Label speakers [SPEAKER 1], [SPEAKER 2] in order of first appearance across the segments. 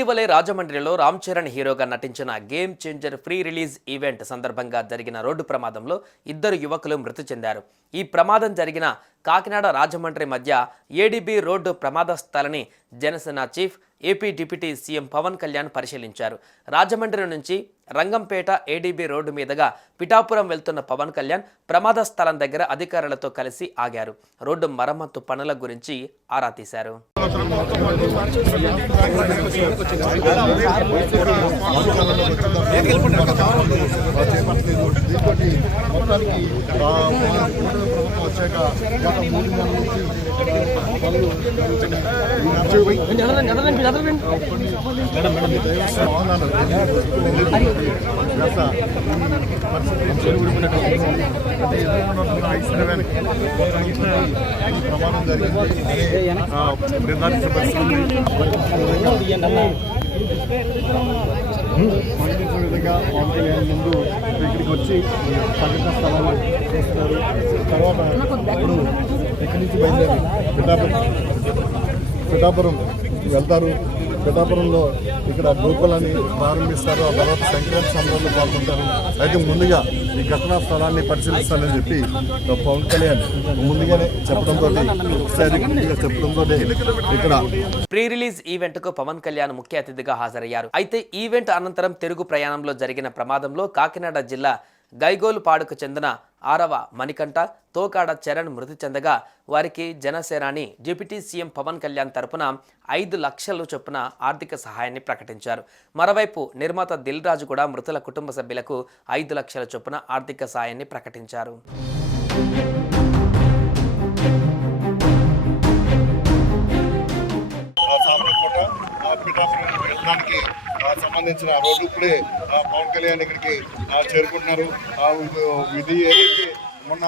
[SPEAKER 1] ఇటీవలే రాజమండ్రిలో రామ్ చరణ్ హీరోగా నటించిన game changer pre release event సందర్భంగా జరిగిన రోడ్డు ప్రమాదంలో ఇద్దరు యువకులు మృతి చెందారు. ఈ ప్రమాదం జరిగిన కాకినాడ రాజమండ్రి మధ్య ఏడీబీ రోడ్డు ప్రమాద స్థలని Janasena chief AP deputy CM Pawan Kalyan పరిశీలించారు. రాజమండ్రి నుంచి రంగంపేట ఏడీబీ రోడ్డు మీదుగా పిఠాపురం వెళ్తున్న పవన్ కళ్యాణ్ ప్రమాద స్థలం దగ్గర అధికారులతో కలిసి ఆగారు. రోడ్డు మరమ్మతు పనుల గురించి ఆరా తీశారు.
[SPEAKER 2] మొత్తానికి వచ్చాక గత మూడు నెలల నుంచి పనులు జరిగింది నిర్ధారించిన పరిస్థితి మరణించిన విధంగా పవన్ ముందు ఇక్కడికి వచ్చి పర్యటన స్థలాలు చూస్తారు తర్వాత ఇప్పుడు ఇక్కడి నుంచి బయలుదేరి పిఠాపురం పిఠాపురం వెళ్తారు. పిఠాపురంలో ఇక్కడ గోకులని ప్రారంభిస్తారు. ఆ తర్వాత సంక్రాంతి సంబరంలో పాల్గొంటారు. అయితే ముందుగా ఈ ఘటనా స్థలాన్ని పరిశీలిస్తానని చెప్పి పవన్ కళ్యాణ్ ముందుగానే చెప్పడంతో ఒకసారి ముందుగా చెప్పడంతో ఇక్కడ
[SPEAKER 1] ప్రీ రిలీజ్ ఈవెంట్కు పవన్ కళ్యాణ్ ముఖ్య అతిథిగా హాజరయ్యారు. అయితే ఈవెంట్ అనంతరం తెలుగు ప్రయాణంలో జరిగిన ప్రమాదంలో కాకినాడ జిల్లా గైగోలుపాడుకు చెందిన ఆరవ మణికంఠ తోకాడ చరణ్ మృతి చెందగా వారికి జనసేనాని డిప్యూటీ సీఎం పవన్ కళ్యాణ్ తరపున ఐదు లక్షలు చొప్పున ఆర్థిక సహాయాన్ని ప్రకటించారు. మరోవైపు నిర్మాత దిల్ రాజు కూడా మృతుల కుటుంబ సభ్యులకు ఐదు లక్షల చొప్పున ఆర్థిక సహాయాన్ని ప్రకటించారు.
[SPEAKER 2] వెళ్ళడానికి సంబంధించిన రోడ్డు ఇప్పుడే ఆ పవన్ కళ్యాణ్ ఇక్కడికి ఆ చేరుకుంటున్నారు. ఆ ఇది- ఏదైతే మొన్న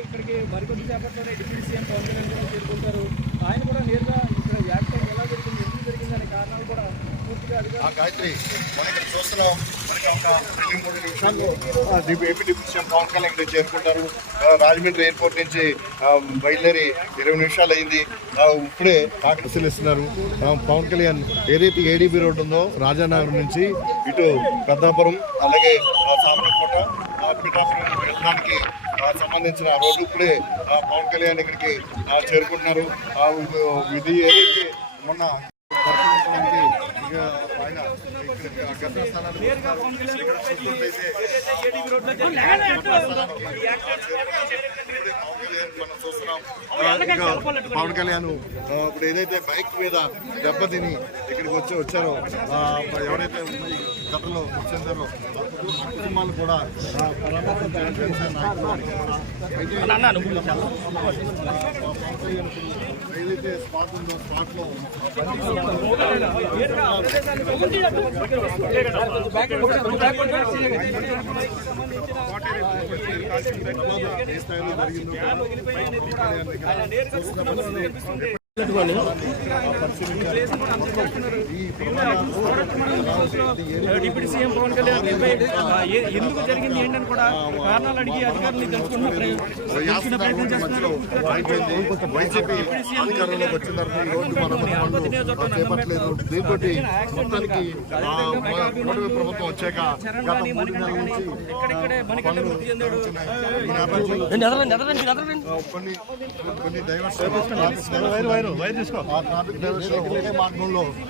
[SPEAKER 3] ఇక్కడికి మరికొద్ది సేపట్లోనే డిప్యూటీ సీఎం పవన్ కళ్యాణ్ కూడా చేరుకుంటారు ఆయన కూడా నేరుగా ఇక్కడ యాక్సిడెంట్ ఎలా జరిగింది? ఎందుకు జరిగింది? అనే కారణాలు కూడా
[SPEAKER 2] గాయత్రి మనం ఇక్కడ చూస్తున్నాం. మనకి ఒక రెండు మూడు నిమిషాల్లో AP deputy CM Pawan Kalyan ఇక్కడ చేరుకుంటారు. రాజమండ్రి ఎయిర్పోర్ట్ నుంచి బయలుదేరి ఇరవై నిమిషాలు అయింది. ఇప్పుడే ఆకర్షిస్తున్నారు ఆ, పవన్ కళ్యాణ్ ఏదైతే ఏడీబీ రోడ్ ఉందో రాజానగర్ నుంచి ఇటు పెద్దాపురం అలాగే సామరకోట పిఠాపురం వెళ్ళడానికి సంబంధించిన రోడ్డు ఇప్పుడే ఆ పవన్ కళ్యాణ్ ఇక్కడికి ఆ చేరుకుంటున్నారు. ఆ ఇది ఏదైతే మొన్న పరిశీలించడానికి ఇక ఆయన ఇక్కడ ఘటనా స్థలానికి ఇక్కడ చూసుకుంటైతే మనం చూస్తున్నాం. ఆ, ఇంకా పవన్ కళ్యాణ్ ఇప్పుడు ఏదైతే బైక్ మీద దెబ్బతిని ఇక్కడికి వచ్చి వచ్చారో ఆ, ఎవరైతే గతంలో ఘటనలో కుటుంబాలు కూడా ఆ, ఏదైతే స్పాట్ ఉందో స్పాట్లో ఏ స్థాయిలో జరిగిందో ఈ ప్రమాదం
[SPEAKER 3] డిప్యూటీ సీఎం పవన్ కళ్యాణ్ ఆ, ఎందుకు జరిగింది ఏంటని కూడా కారణాలు అడిగి అధికారులు తెలుసుకున్న ప్ర- తెలుసుకునే ప్రయత్నం చేస్తున్నారు.
[SPEAKER 2] ఆ, ప్రభుత్వం వచ్చాక ఆ, కొన్ని ఆ ట్రాఫిక్ డైవర్షన్ ఒకటే మార్గంలో ఈ